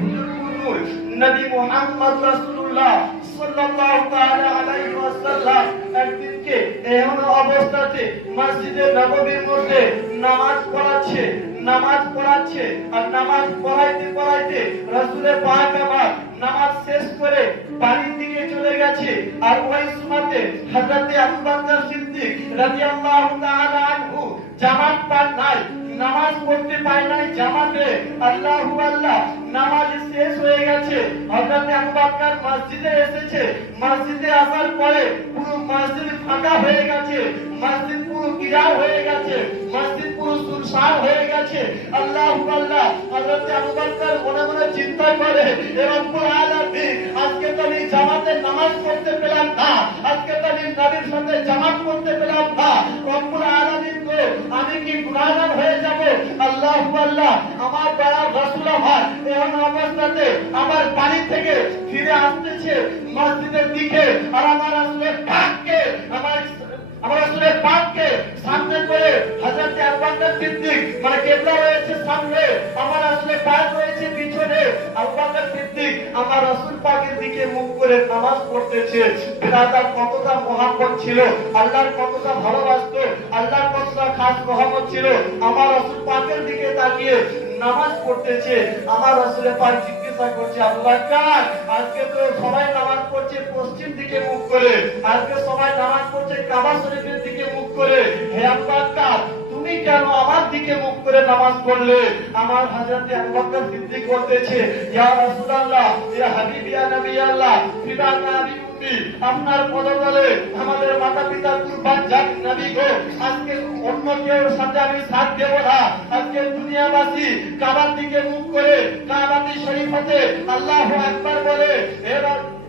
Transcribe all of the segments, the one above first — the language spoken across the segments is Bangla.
বুজুর্গ নূর নবী মুহাম্মদ রাসূলুল্লাহ সাল্লাল্লাহু তাআলা আলাইহি ওয়াসাল্লাম একদিনকে এমন অবস্থাতে মসজিদে নববীর মধ্যে নামাজ পড়াচ্ছে আর নামাজ পড়াইতে রাসূলের পাক আবার নামাজ শেষ করে বাড়ির দিকে চলে গেছে। আর ওই সময়তে হযরত আবু বকর সিদ্দিক রাদিয়াল্লাহু তাআলা আনহু জামাত পান নাই, নামাজ পড়তে পায় নাই জামাতে। আল্লাহু আল্লাহ, নামাজ শেষ হয়ে গেছে। হযরত আবু বকর মসজিদে এসেছে। মসজিদে আসার পরে পুরো মসজিদ ফাঁকা হয়ে গেছে, মসজিদ পুরো ঘেরাও হয়ে গেছে, মসজিদ পুরো সুনসান হয়ে গেছে। আল্লাহু আল্লাহ, হযরত আবু বকর মনে মনে চিন্তা করে, হে রব্বুল আলামিন, আজকে তো আমি জামাতে নামাজ পড়তে পেলাম না, আজকে তো আমি নবীর সাথে জামাত পড়তে পেলাম না। রব্বুল আলামিন গো, আমি কি গুনাহগার হয়ে যাব? আল্লাহু আল্লাহ, আমার দয়ার রাসূল আমার এমন অবস্থাতে আমার বাড়ি থেকে ফিরে আসতেছে মসজিদের দিকে, আর আমার রাসূলের পাককে আমার রাসূলের পাককে সামনে করে হযরত আবু বকর সিদ্দিক মানে কিবলা রয়েছে সামনে, আমার রাসূলের পাক রয়েছে পিছনে। আবু বকর সিদ্দিক আমার রাসূল পাকের দিকে মুখ করে নামাজ পড়তেছে। বিরাদার কতটা মহব্বত ছিল, আল্লাহর কতটা ভালোবাসতো, আল্লাহর কতটা খাস রহমত ছিল। আমার রাসূল পাকের দিকে তাকিয়ে নামাজ পড়তেছে। আমার রাসূলের পাক জিজ্ঞাসা করছে, আবু বকর, আজকে তো সবাই নামাজ পড়ছে পশ্চিম দিকে মুখ করে, আজকে সবাই নামাজ পড়ছে কাবা শরীফের দিকে মুখ করে, হে আবু বকর, তুমি কেন আমার দিকে মুখ করে নামাজ পড়লে? আমার হযরত আবু বকর সিদ্দিক বলতেছে, ইয়া রাসূলুল্লাহ, ইয়া হাবিবি, ইয়া নবী আল্লাহ, ফিদা নবী উম্মি, আপনার পদতলে আমাদের মাতা পিতা কুরবান যাক নবী গো। আজকে অন্য কেউ সাথে আমি সাথ দেব না। আজকে দুনিয়াবাসী কাবার দিকে মুখ করে কাবাতি শরীফতে আল্লাহু আকবার বলে,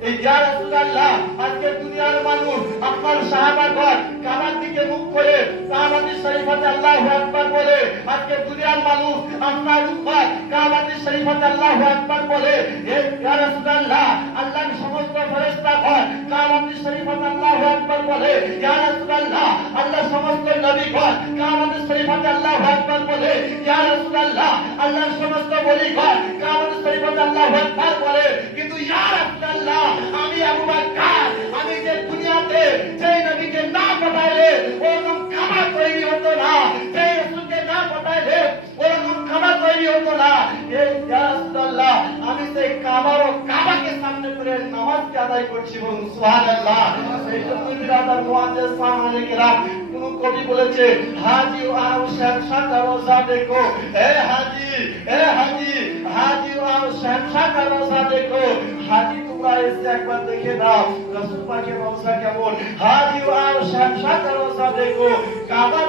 এই ইয়া রাসূলুল্লাহ, আজকে দুনিয়ার মানুষ আপনার সাহাবাগণ কাবার দিকে মুখ করে কাবাতি শরীফতে আল্লাহু আকবার বলে। আজকে দুনিয়ার মানুষ আপনার উম্মত কাবাতি শরীফতে আল্লাহু আকবার বলে। ইয়া রাসূলুল্লাহ, আল্লাহর সমস্ত ফেরেশতাগণ কাবাতি শরীফতে আল্লাহু আকবার বলে। ইয়া রাসূলুল্লাহ, আল্লাহর সমস্ত নবীগণ কাবাতি শরীফতে আল্লাহু আকবার বলে। ইয়া রাসূলুল্লাহ, আল্লাহর সমস্ত ওলিগণ কাবাতি শরীফতে আল্লাহু আকবার বলে। কিন্তু ইয়া রাসূলুল্লাহ, আমি আবু বকর, আমি যে দুনিয়াতে যে নবীকে না পাঠাইলে ওরকম কাবা তৈরি হতো না, যে রাসূলকে না পাঠাইলে ওরকম কাবা তৈরি হতো না। এই ইয়া রাসূলুল্লাহ, আমি সেই কাবাকে সামনে করে নামাজকে আদায় করছি, বলুন সুবহানাল্লাহ। সেই জন্য বিরাদার মুআজ্জিজ সাহাবায়ে কেরাম, কোন কবি বলেছে, হাজি আও শামশা রোজা দেখো, হে হাজি, হে হাজি, হাজি আও শামশা রোজা দেখো। হাজি তোমরা এসে একবার দেখে দাও রাসূল পাকের রওজা কেমন। হাজি আও শামশা রোজা দেখো, কাবা